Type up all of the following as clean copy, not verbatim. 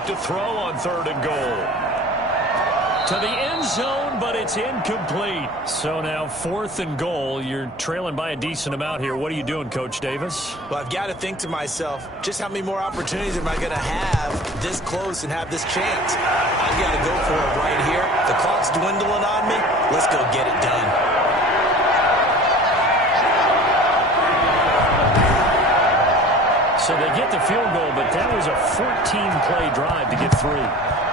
look to throw on 3rd and goal. To the end zone, but it's incomplete. So now 4th and goal. You're trailing by a decent amount here. What are you doing, Coach Davis? Well, I've got to think to myself, just how many more opportunities am I going to have this close and have this chance? I've got to go for it right here. The clock's dwindling on me. Let's go get it done. So they get the field goal, but that was a 14-play drive to get 3.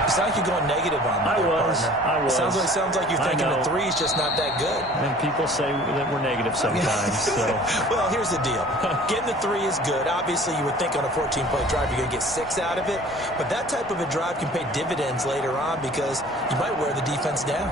It's not like you're going negative on me. I was. Sounds like you're thinking the 3 is just not that good. And people say that we're negative sometimes. So. Well, here's the deal. Getting the 3 is good. Obviously, you would think on a 14-play drive you're going to get 6 out of it. But that type of a drive can pay dividends later on because you might wear the defense down.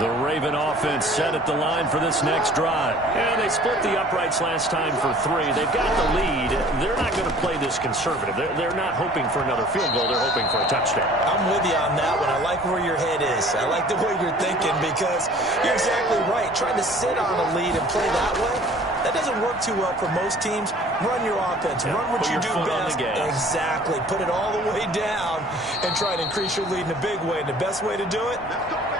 The Raven offense set at the line for this next drive. And they split the uprights last time for 3. They've got the lead. They're not going to play this conservative. They're not hoping for another field goal. They're hoping for a touchdown. I'm with you on that one. I like where your head is. I like the way you're thinking because you're exactly right. Trying to sit on a lead and play that way, that doesn't work too well for most teams. Run your offense. Run what you do best. Exactly. Put it all the way down and try to increase your lead in a big way. And the best way to do it,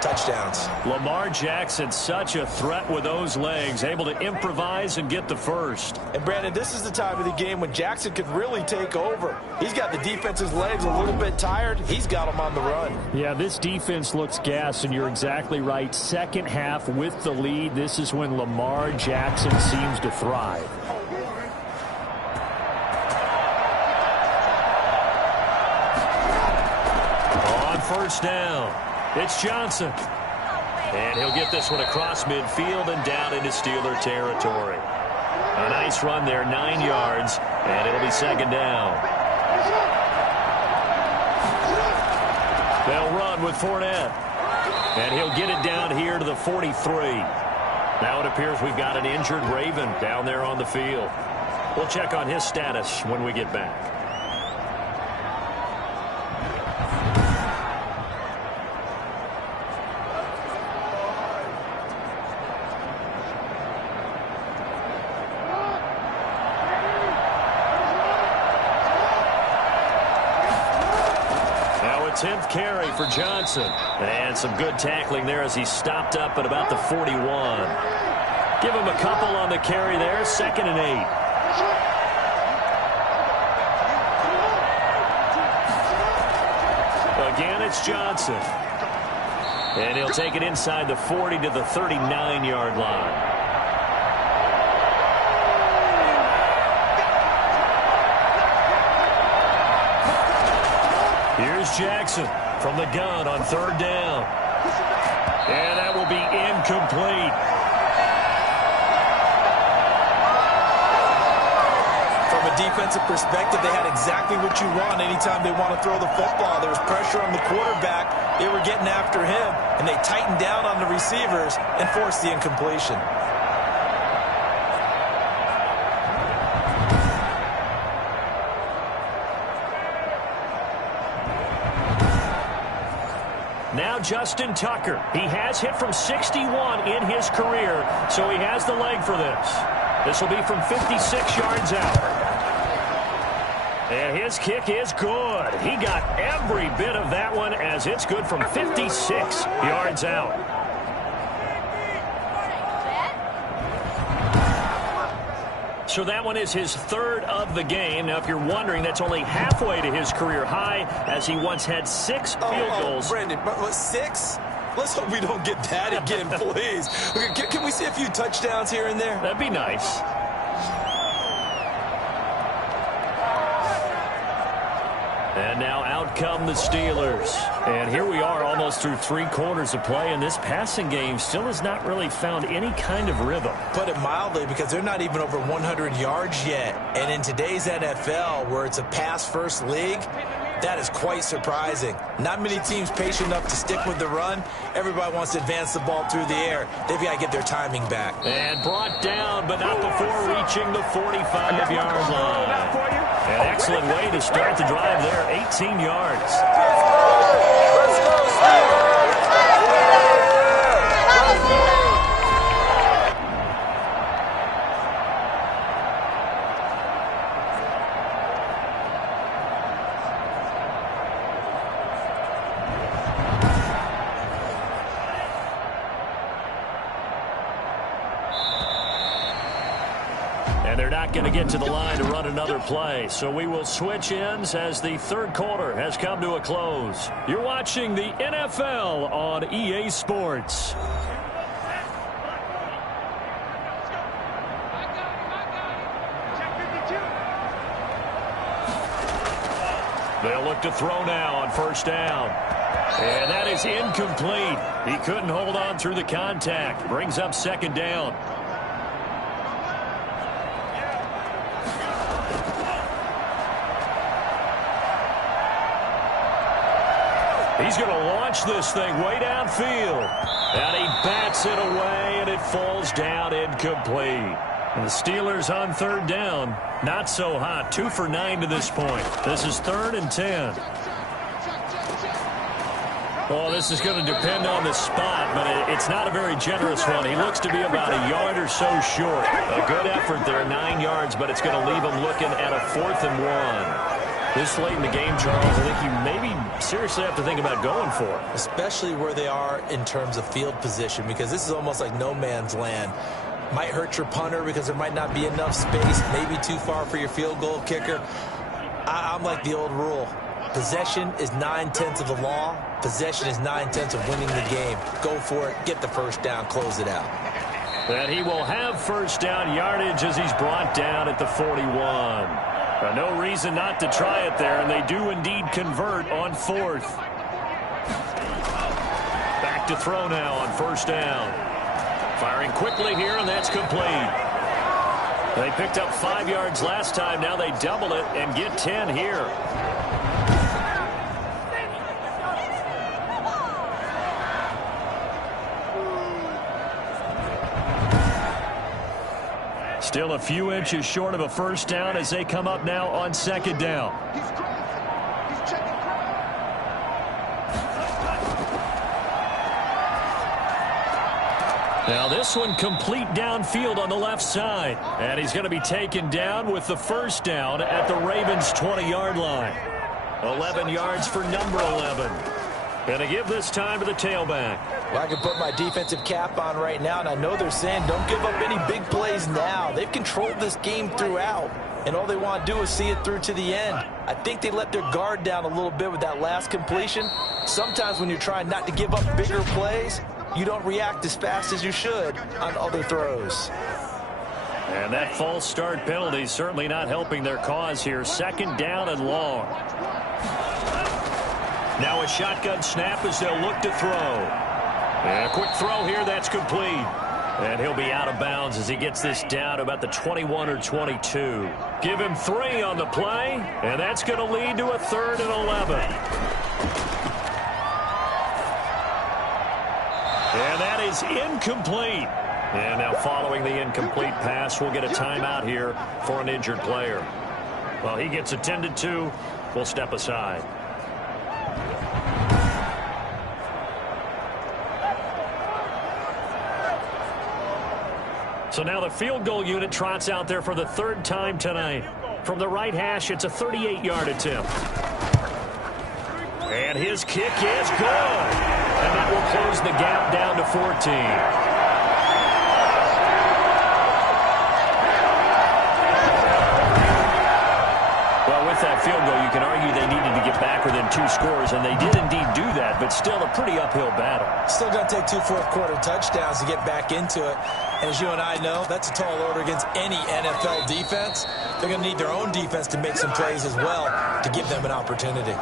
touchdowns. Lamar Jackson, such a threat with those legs, able to improvise and get the first. And, Brandon, this is the time of the game when Jackson could really take over. He's got the defense's legs a little bit tired. He's got them on the run. Yeah, this defense looks gassed, and you're exactly right. Second half with the lead, this is when Lamar Jackson seems to thrive. On 1st down, it's Johnson. And he'll get this one across midfield and down into Steeler territory. A nice run there, 9 yards, and it'll be 2nd down. They'll run with Fournette. And he'll get it down here to the 43. Now it appears we've got an injured Raven down there on the field. We'll check on his status when we get back. Now a 10th carry for Johnson. And some good tackling there as he stopped up at about the 41. Give him a couple on the carry there. 2nd and 8. Again, it's Johnson. And he'll take it inside the 40 to the 39-yard line. Here's Jackson from the gun on 3rd down. And that will be incomplete. From a defensive perspective, they had exactly what you want anytime they want to throw the football. There was pressure on the quarterback. They were getting after him, and they tightened down on the receivers and forced the incompletion. Now Justin Tucker. He has hit from 61 in his career, so he has the leg for this. This will be from 56 yards out. And his kick is good. He got every bit of that one as it's good from 56 yards out. So that one is his 3rd of the game. Now, if you're wondering, that's only halfway to his career high as he once had 6 field goals. Brandon, but 6? Let's hope we don't get that again, please. Can we see a few touchdowns here and there? That'd be nice. And now out come the Steelers. And here we are almost through 3 quarters of play, and this passing game still has not really found any kind of rhythm. Put it mildly, because they're not even over 100 yards yet. And in today's NFL, where it's a pass-first league, that is quite surprising. Not many teams patient enough to stick with the run. Everybody wants to advance the ball through the air. They've got to get their timing back. And brought down, but not before reaching the 45-yard line. An excellent way to start the drive there, 18 yards. Let's go, Steelers! And they're not going to get to the line to run another play. So we will switch ends as the third quarter has come to a close. You're watching the NFL on EA Sports. They'll look to throw now on first down. And that is incomplete. He couldn't hold on through the contact. Brings up second down. He's going to launch this thing way downfield. And he bats it away, and it falls down incomplete. And the Steelers on third down, not so hot. 2 for 9 to this point. This is 3rd and 10. Well, this is going to depend on the spot, but it's not a very generous one. He looks to be about a yard or so short. A good effort there, 9 yards, but it's going to leave him looking at a 4th and 1. This late in the game, Charles, I think you maybe seriously have to think about going for it. Especially where they are in terms of field position, because this is almost like no man's land. Might hurt your punter because there might not be enough space, maybe too far for your field goal kicker. I'm like the old rule. Possession is 9/10 of the law. Possession is 9/10 of winning the game. Go for it. Get the first down. Close it out. And he will have first down yardage as he's brought down at the 41. No reason not to try it there, and they do indeed convert on 4th. Back to throw now on first down. Firing quickly here, and that's complete. They picked up 5 yards last time. Now they double it and get 10 here. Still a few inches short of a first down as they come up now on second down. Now this one complete downfield on the left side. And he's going to be taken down with the first down at the Ravens' 20-yard line. 11 yards for number 11. Going to give this time to the tailback. Well, I can put my defensive cap on right now, and I know they're saying don't give up any big plays now. They've controlled this game throughout, and all they want to do is see it through to the end. I think they let their guard down a little bit with that last completion. Sometimes when you're trying not to give up bigger plays, you don't react as fast as you should on other throws. And that false start penalty certainly not helping their cause here. Second down and long. Now a shotgun snap as they'll look to throw. And a quick throw here, that's complete. And he'll be out of bounds as he gets this down to about the 21 or 22. Give him 3 on the play, and that's going to lead to a 3rd and 11. And that is incomplete. And now following the incomplete pass, we'll get a timeout here for an injured player. Well, he gets attended to. We'll step aside. So now the field goal unit trots out there for the 3rd time tonight. From the right hash, it's a 38-yard attempt. And his kick is good. And that will close the gap down to 14. That field goal, you can argue they needed to get back within 2 scores, and they did indeed do that, but still a pretty uphill battle. Still going to take 2 fourth-quarter touchdowns to get back into it. And as you and I know, that's a tall order against any NFL defense. They're going to need their own defense to make some plays as well to give them an opportunity.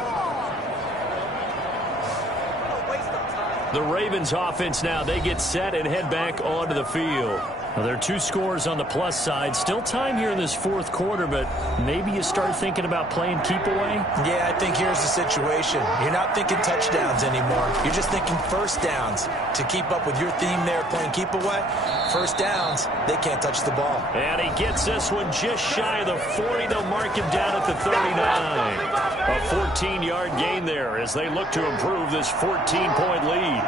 The Ravens offense now, they get set and head back onto the field. Well, there are 2 scores on the plus side. Still time here in this 4th quarter, but maybe you start thinking about playing keep away? Yeah, I think here's the situation. You're not thinking touchdowns anymore. You're just thinking first downs. To keep up with your theme there, playing keep away, first downs, they can't touch the ball. And he gets this one just shy of the 40. They'll mark him down at the 39. A 14-yard gain there as they look to improve this 14-point lead.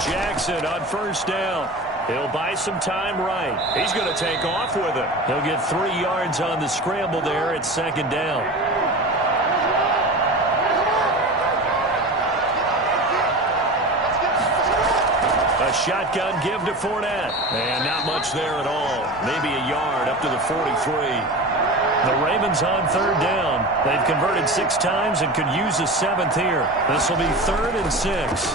Jackson on first down. He'll buy some time right. He's going to take off with it. He'll get 3 yards on the scramble there at second down. A A shotgun give to Fournette. And not much there at all. Maybe a yard up to the 43. The Ravens on third down. They've converted 6 times and could use a 7th here. This will be 3rd and 6.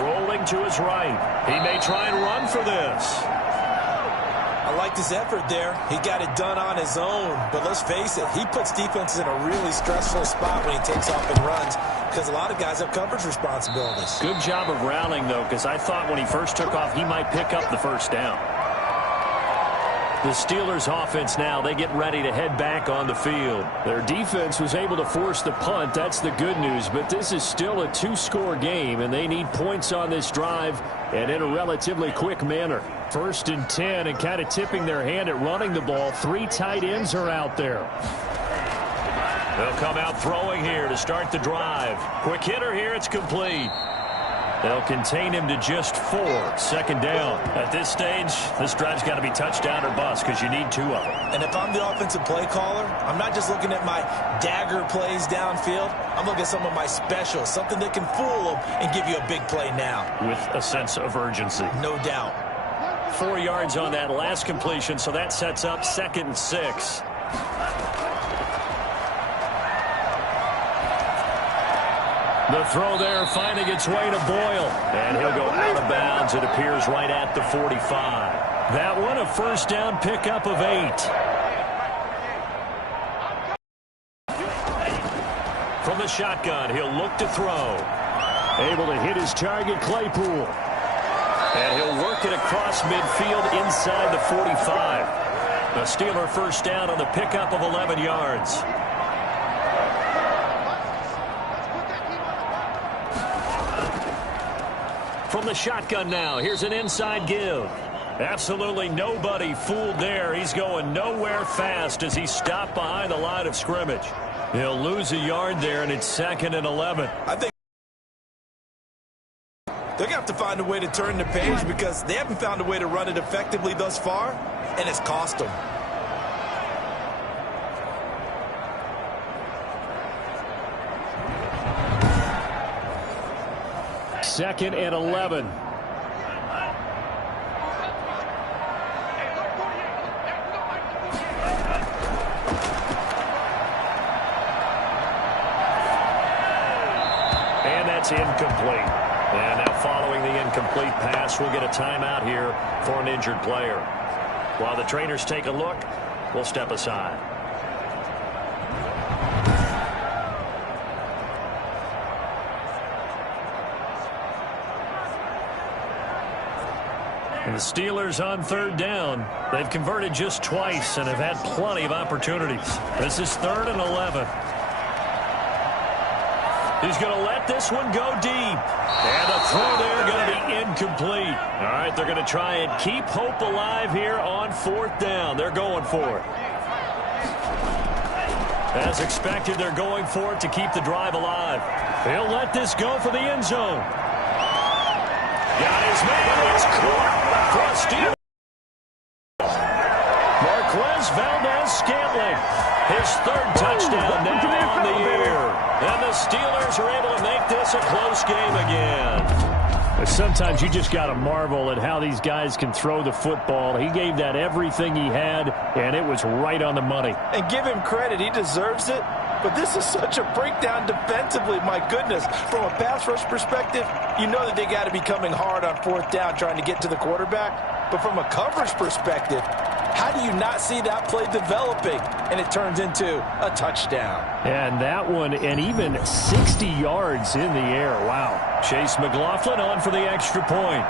Rolling to his right. He may try and run for this. I liked his effort there. He got it done on his own. But let's face it, he puts defenses in a really stressful spot when he takes off and runs because a lot of guys have coverage responsibilities. Good job of rallying, though, because I thought when he first took off, he might pick up the first down. The Steelers' offense now, they get ready to head back on the field. Their defense was able to force the punt. That's the good news. But this is still a 2-score game, and they need points on this drive and in a relatively quick manner. 1st and 10, and kind of tipping their hand at running the ball. 3 tight ends are out there. They'll come out throwing here to start the drive. Quick hitter here. It's complete. They'll contain him to just 4. 2nd down. At this stage, this drive's got to be touchdown or bust because you need 2 of them. And if I'm the offensive play caller, I'm not just looking at my dagger plays downfield. I'm looking at some of my specials, something that can fool them and give you a big play now. With a sense of urgency. No doubt. 4 yards on that last completion, so that sets up 2nd and 6. The throw there finding its way to Boyle. And he'll go out of bounds. It appears right at the 45. That one, a 1st down pickup of 8. From the shotgun, he'll look to throw. Able to hit his target, Claypool. And he'll work it across midfield inside the 45. A Steeler 1st down on the pickup of 11 yards. From the shotgun now, here's an inside give. Absolutely nobody fooled there. He's going nowhere fast as he's stopped behind the line of scrimmage. He'll lose a yard there, and it's 2nd and 11. I think they're going to have to find a way to turn the page because they haven't found a way to run it effectively thus far, and it's cost them. Second and 11. And that's incomplete. And now following the incomplete pass, we'll get a timeout here for an injured player. While the trainers take a look, we'll step aside. And the Steelers on 3rd down. They've converted just twice and have had plenty of opportunities. This is 3rd and 11. He's going to let this one go deep. And the throw there going to be incomplete. All right, they're going to try and keep hope alive here on 4th down. They're going for it. As expected, they're going for it to keep the drive alive. He'll let this go for the end zone. Got his man. It's caught for a steal. Marquez Valdez-Scantling. His 3rd touchdown now on the year. And the Steelers are able to make this a close game again. Sometimes you just got to marvel at how these guys can throw the football. He gave that everything he had, and it was right on the money. And give him credit. He deserves it. But this is such a breakdown defensively. My goodness. From a pass rush perspective, you know that they got to be coming hard on 4th down trying to get to the quarterback. But from a coverage perspective, how do you not see that play developing? And it turns into a touchdown. And that one, and even 60 yards in the air. Wow. Chase McLaughlin on for the extra point.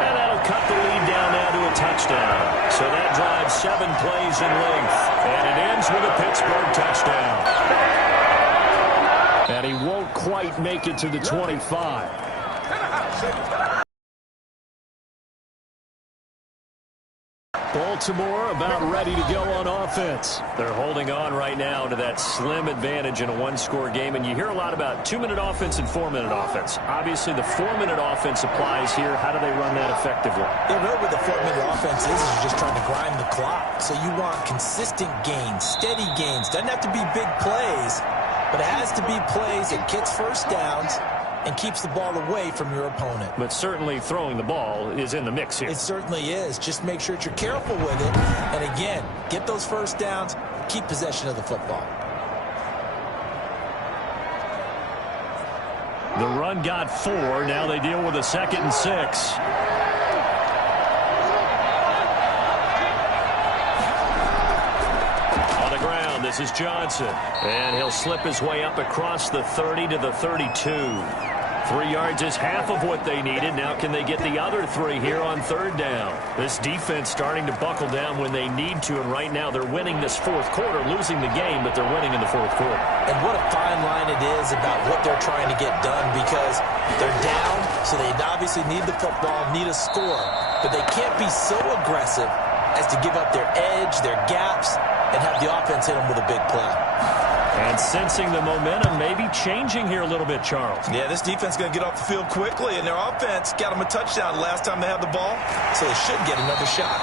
And that'll cut the lead down now to a touchdown. So that drives 7 plays in length. And it ends with a Pittsburgh touchdown. And he won't quite make it to the 25. Baltimore about ready to go on offense. They're holding on right now to that slim advantage in a 1-score game. And you hear a lot about 2-minute offense and 4-minute offense. Obviously, the 4-minute offense applies here. How do they run that effectively? Yeah, really what the 4-minute offense is you're just trying to grind the clock. So you want consistent gains, steady gains. Doesn't have to be big plays. but it has to be plays that gets first downs and keeps the ball away from your opponent. But certainly throwing the ball is in the mix here. It certainly is. Just make sure that you're careful with it. And again, get those first downs, keep possession of the football. The run got 4. Now they deal with a 2nd and 6. On the ground, this is Johnson. And he'll slip his way up across the 30 to the 32. 3 yards is half of what they needed. Now can they get the other 3 here on 3rd down? This defense starting to buckle down when they need to, and right now they're winning this 4th quarter, losing the game, but they're winning in the 4th quarter. And what a fine line it is about what they're trying to get done, because they're down, so they obviously need the football, need a score, but they can't be so aggressive as to give up their edge, their gaps, and have the offense hit them with a big play. And sensing the momentum maybe changing here a little bit, Charles. Yeah, this defense is going to get off the field quickly, and their offense got them a touchdown last time they had the ball, so they should get another shot.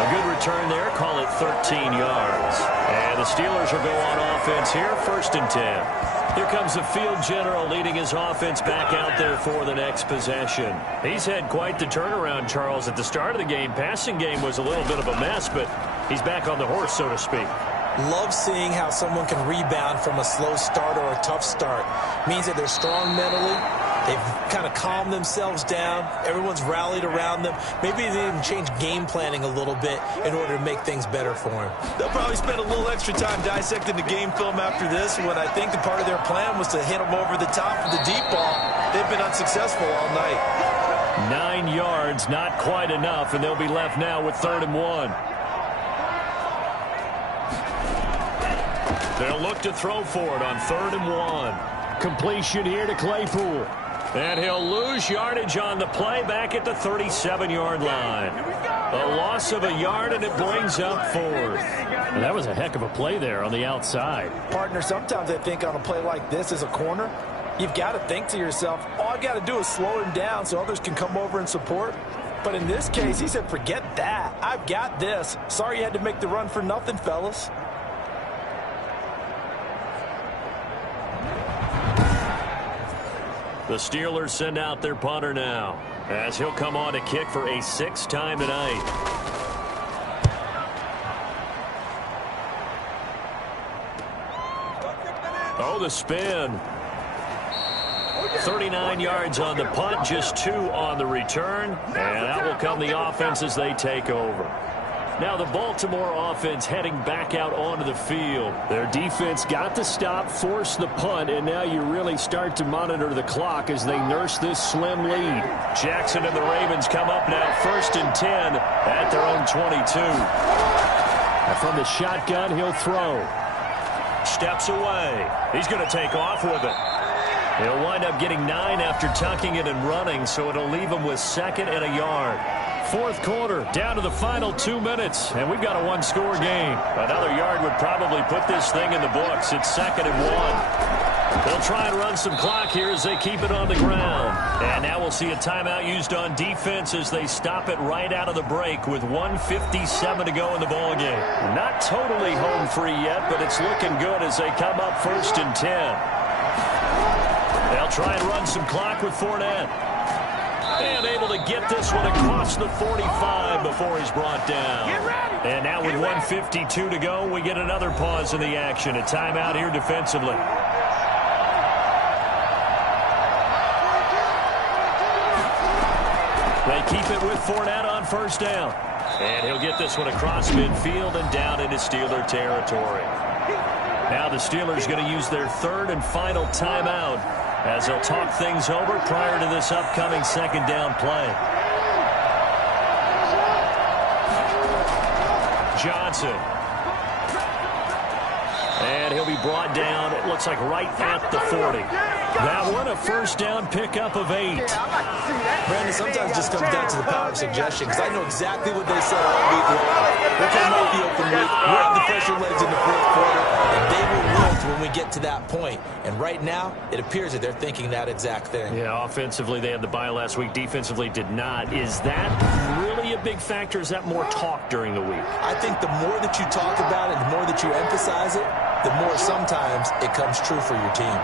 A good return there, call it 13 yards. And the Steelers will go on offense here, 1st and 10. Here comes the field general leading his offense back out there for the next possession. He's had quite the turnaround, Charles. At the start of the game, passing game was a little bit of a mess, but he's back on the horse, so to speak. Love seeing how someone can rebound from a slow start or a tough start. Means that they're strong mentally. They've kind of calmed themselves down. Everyone's rallied around them. Maybe they even change game planning a little bit in order to make things better for them. They'll probably spend a little extra time dissecting the game film after this, when I think the part of their plan was to hit them over the top of the deep ball. They've been unsuccessful all night. 9 yards, not quite enough, and they'll be left now with 3rd and 1. They'll look to throw for it on 3rd and 1. Completion here to Claypool. And he'll lose yardage on the play back at the 37-yard line. A loss of a yard, and it brings up 4th. And that was a heck of a play there on the outside. Partner, sometimes I think on a play like this as a corner, you've got to think to yourself, all I've got to do is slow him down so others can come over and support. But in this case, he said, forget that. I've got this. Sorry you had to make the run for nothing, fellas. The Steelers send out their punter now, as he'll come on to kick for a 6th time tonight. Oh, the spin. 39 yards on the punt, just 2 on the return, and out will come the offense as they take over. Now the Baltimore offense heading back out onto the field. Their defense got the stop, forced the punt, and now you really start to monitor the clock as they nurse this slim lead. Jackson and the Ravens come up now 1st and 10 at their own 22. And from the shotgun, he'll throw. Steps away. He's going to take off with it. He'll wind up getting 9 after tucking it and running, so it'll leave him with 2nd and a yard. 4th quarter, down to the final 2 minutes, and we've got a 1-score game. Another yard would probably put this thing in the books. It's 2nd and 1. They'll try and run some clock here as they keep it on the ground. And now we'll see a timeout used on defense as they stop it right out of the break with 1:57 to go in the ballgame. Not totally home free yet, but it's looking good as they come up 1st and 10. They'll try and run some clock with Fournette. And able to get this one across the 45 before he's brought down. And now with 1:52 to go, we get another pause in the action. A timeout here defensively. They keep it with Fournette on 1st down. And he'll get this one across midfield and down into Steeler territory. Now the Steelers going to use their 3rd and final timeout as they'll talk things over prior to this upcoming 2nd down play. Johnson. And he'll be brought down, it looks like right at the 40. That one a 1st down pickup of 8. Brandon, sometimes it just comes down to the power of suggestion, because I know exactly what they said all week long. We're coming off the open week. We're on the fresher legs in the 4th quarter, and they will wilt when we get to that point. And right now, it appears that they're thinking that exact thing. Yeah, offensively, they had the bye last week. Defensively, did not. Is that really a big factor? Is that more talk during the week? I think the more that you talk about it, the more that you emphasize it, the more sometimes it comes true for your team.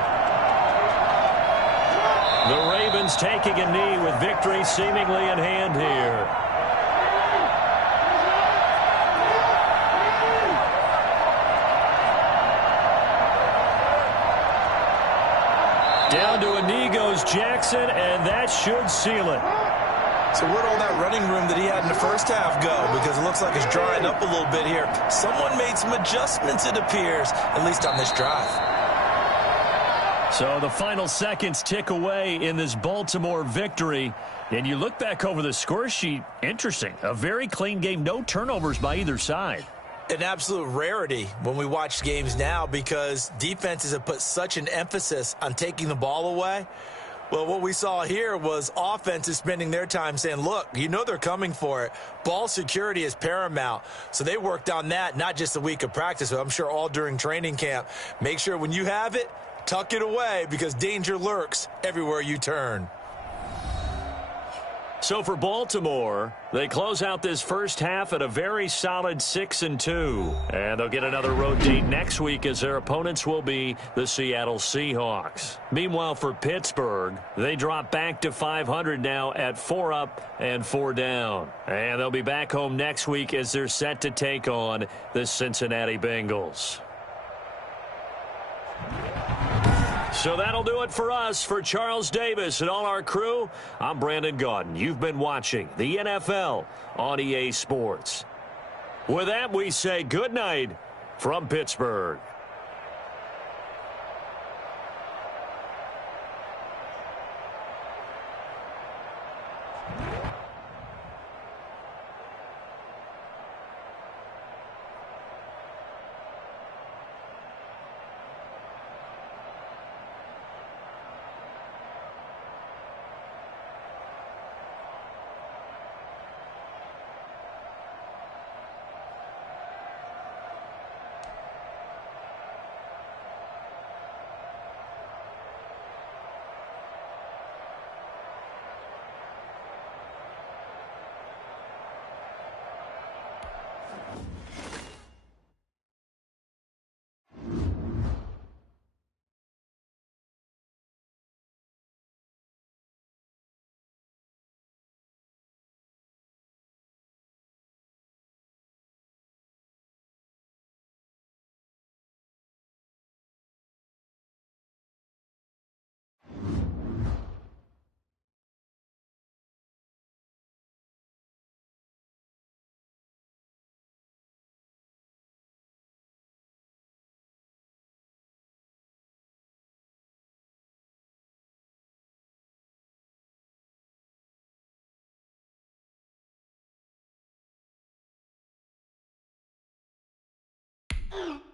The Ravens taking a knee with victory seemingly in hand here. Down to a knee goes Jackson, and that should seal it. So where'd all that running room that he had in the first half go? Because it looks like it's drying up a little bit here. Someone made some adjustments, it appears, at least on this drive. So the final seconds tick away in this Baltimore victory. And you look back over the score sheet, interesting. A very clean game, no turnovers by either side. An absolute rarity when we watch games now because defenses have put such an emphasis on taking the ball away. Well, what we saw here was offenses spending their time saying, look, you know they're coming for it. Ball security is paramount. So they worked on that, not just a week of practice, but I'm sure all during training camp. Make sure when you have it, tuck it away because danger lurks everywhere you turn. So for Baltimore, they close out this first half at a very solid 6-2. And they'll get another road date next week as their opponents will be the Seattle Seahawks. Meanwhile, for Pittsburgh, they drop back to 500 now at 4 up and 4 down. And they'll be back home next week as they're set to take on the Cincinnati Bengals. So that'll do it for us. For Charles Davis and all our crew, I'm Brandon Gaudin. You've been watching the NFL on EA Sports. With that, we say good night from Pittsburgh. Oh.